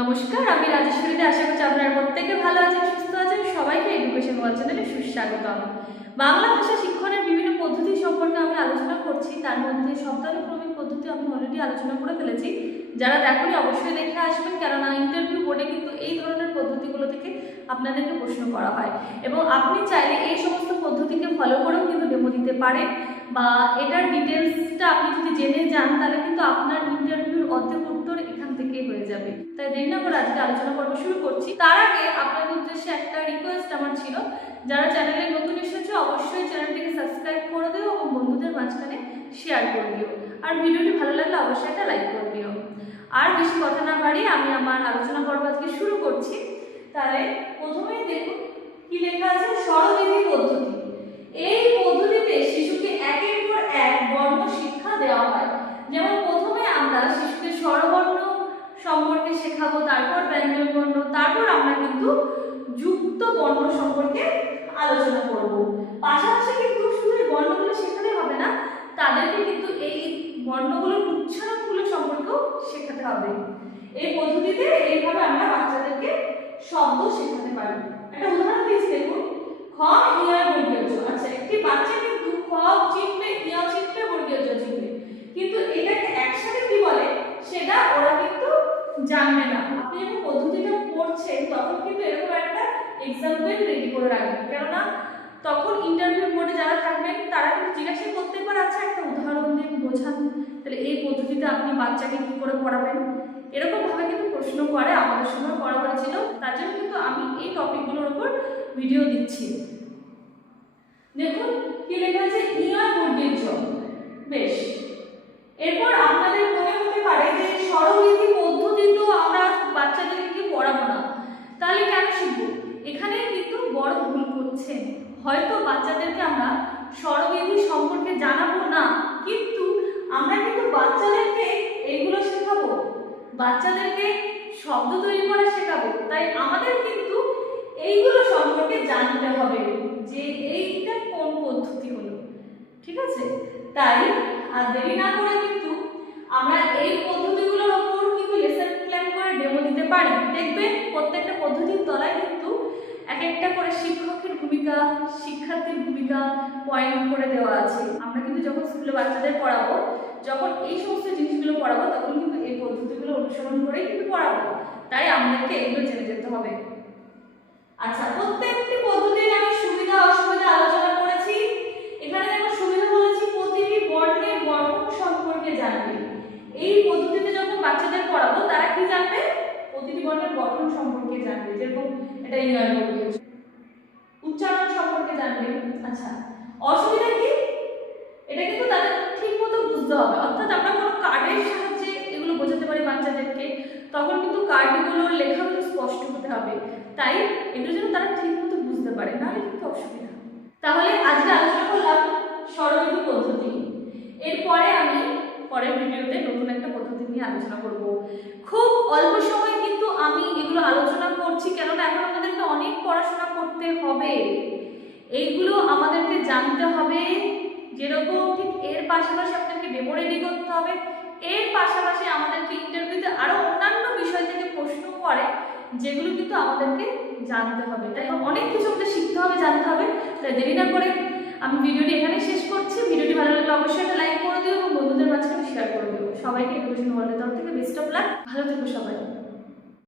নমস্কার, আমি রাজেশ্বরীতে আশা করছি আপনারা প্রত্যেকে ভালো আছেন, সুস্থ আছেন। সবাইকে এডুকেশন ওয়াল চ্যানেলে সুস্বাগতম। বাংলা ভাষা শিক্ষণের বিভিন্ন পদ্ধতি সম্পর্কে আমি আলোচনা করছি। তার মধ্যে শব্দানুক্রমিক পদ্ধতি আমি অলরেডি আলোচনা করে ফেলেছি। যারা দেখনি, অবশ্যই দেখে আসবেন, কেননা ইন্টারভিউ বোর্ডে কিন্তু এই ধরনের পদ্ধতিগুলো থেকে আপনাদেরকে প্রশ্ন করা হয়। এবং আপনি চাইলে এই সমস্ত পদ্ধতিকে ফলো করেও কিন্তু ডেমো দিতে পারেন। বা এটার ডিটেলসটা আপনি যদি জেনে যান, তাহলে কিন্তু আপনার ইন্টারভিউর অর্ধেক উত্তর এখান থেকেই হয়ে যাবে। তাই দেরি না করে আজকে আলোচনা পর্ব শুরু করছি। তার আগে আপনাদের উদ্দেশ্যে একটা রিকোয়েস্ট আমার ছিল। যারা চ্যানেলে নতুন এসেছে, অবশ্যই চ্যানেলটিকে সাবস্ক্রাইব করে দিও এবং বন্ধুদের মাঝখানে শেয়ার করে দিও। আর ভিডিওটি ভালো লাগলে অবশ্যই একটা লাইক করে দিও। আর বেশি কথা না বাড়িয়ে আমি আমার আলোচনা পর্ব আজকে শুরু করছি। তাহলে প্রথমেই দেখুন কি লেখা আছে স্বরবিধি পদ্ধতি এই পদ্ধতিতে শিশুকে একের পর এক বর্ণ শিক্ষা দেওয়া হয় যেমন প্রথমে আমরা শিশুকে স্বরবর্ণ সম্পর্কে শেখাবো তারপর ব্যঞ্জন বর্ণ তারপর আমরা কিন্তু যুক্ত বর্ণ সম্পর্কে আলোচনা করব পাশাপাশি কিন্তু শুধু এই বর্ণগুলো শেখাতে হবে না তাদেরকে কিন্তু এই বর্ণগুলোর উচ্চারণগুলো সম্পর্কেও শেখাতে হবে এই পদ্ধতিতে এইভাবে আমরা বাচ্চাদেরকে শব্দ শেখাতে পারি। একটা উদাহরণ দিয়েছি দেখুন। খ ইয়ার বর্গীয়। আচ্ছা একটি বাচ্চা কিন্তু খ চিনবে ইয়া চিনবে বর্গীয় চিনবে। কিন্তু এটাকে একসাথে কি বলে? সেটা ওরা কিন্তু জানবে না। আপনি যখন পদ্ধতিটা পড়ছেন, তখন কিন্তু এরকম একটা এক্সাম্পল রেডি করে রাখবেন। কেননা, তখন ইন্টারভিউ বোর্ডে যারা থাকবেন, তারা কিন্তু জিজ্ঞাসা করতে পারে আচ্ছা একটা উদাহরণ দিন, বোঝান। তাহলে এই পদ্ধতিতে আপনি বাচ্চাকে কি করে পড়াবেন? প্রশ্ন করে আমাদের সময় করা হয়েছিল। তার জন্য কিন্তু আমি এই টপিকগুলোর উপর ভিডিও দিচ্ছি। দেখুন, কি লেখা আছে? ইয়া বর্গের জ বেশ। এরপর আপনাদের মনে হতে পারে যে স্বরবিধি পদ্ধতি তো আমরা বাচ্চাদেরকে পড়াবো না। তাহলে কেন শিখব? এখানে কিন্তু বড় ভুল করছেন হয়তো বাচ্চাদেরকে আমরা স্বরবিধি সম্পর্কে জানাব না, কিন্তু আমরা কিন্তু বাচ্চাদেরকে এইগুলো শেখাবো। বাচ্চাদেরকে শব্দ তৈরি করা শেখাবো। তাই আমাদের কিন্তু এইগুলো সম্পর্কে জানতে হবে যে এইটা কোন পদ্ধতি হলো। ঠিক আছে? তাই, আর দেরি না করে কিন্তু আমরা এই পদ্ধতিগুলোর ওপর কিন্তু লেসন প্ল্যান করে ডেমো দিতে পারি। দেখবেন প্রত্যেকটা পদ্ধতির তলায় কিন্তু এক একটা করে শিক্ষকের ভূমিকা, শিক্ষার্থীর ভূমিকা পয়েন্ট করে দেওয়া আছে। আমরা কিন্তু যখন স্কুলে বাচ্চাদের পড়াবো, যখন এই সমস্ত জিনিসগুলো পড়াবো, তখন কিন্তু এই পদ্ধতিগুলো অনুসরণ করেই কিন্তু তাই আমাদেরকে এগুলো জেনে যেতে হবে। আচ্ছা প্রত্যেকটি পদ্ধতির আমি সুবিধা অসুবিধা আলোচনা করেছি। এখানে যেমন সুবিধা বলেছি, প্রতিটি বর্ণের গঠন সম্পর্কে জানবে। এই পদ্ধতিতে যখন বাচ্চাদের পড়াবো, তারা কি জানবে? প্রতিটি বর্ণের গঠন সম্পর্কে জানবে, যেরকম এটা বর্গীয় উচ্চারণ সম্পর্কে জানবে। আচ্ছা অসুবিধা কি? এটা কিন্তু তাদের ঠিক মতো বুঝতে হবে। অর্থাৎ আমরা কোনো কার্ডের সাহায্যে এগুলো বোঝাতে পারি বাচ্চাদেরকে, তখন কিন্তু হবে। তাই এগুলো যেন তারা ঠিক মতো বুঝতে পারে নাহলে কিন্তু অসুবিধা। তাহলে আজকে আলোচনা করলাম স্বরলিপি পদ্ধতি। এরপরে আমি পরের ভিডিওতে নতুন একটা পদ্ধতি নিয়ে আলোচনা করব। খুব অল্প সময় কিন্তু আমি এগুলো আলোচনা করছি, কেননা এখন আমাদেরকে অনেক পড়াশোনা করতে হবে। এইগুলো আমাদেরকে জানতে হবে। যেরকম ঠিক এর পাশাপাশি আপনাকে রেডি করতে হবে। এর পাশাপাশি আমাদেরকে ইন্টারভিউতে আরও অন্যান্য বিষয় থেকে প্রশ্ন করে। যেগুলো কিন্তু আমাদেরকে জানতে হবে। তাই অনেক কিছু আমাদের শিখতে হবে, জানতে হবে। তাই দেরি না করে আমি ভিডিওটি এখানে শেষ করছি। ভিডিওটি ভালো লাগলে অবশ্যই একটা লাইক করে দিও এবং বন্ধুদের মাঝখানে শেয়ার করে দিও। সবাইকে এডুকেশন ওয়ার্ল্ডের তরফ থেকে বেস্ট অফ লাক ভালো থেকো সবাই।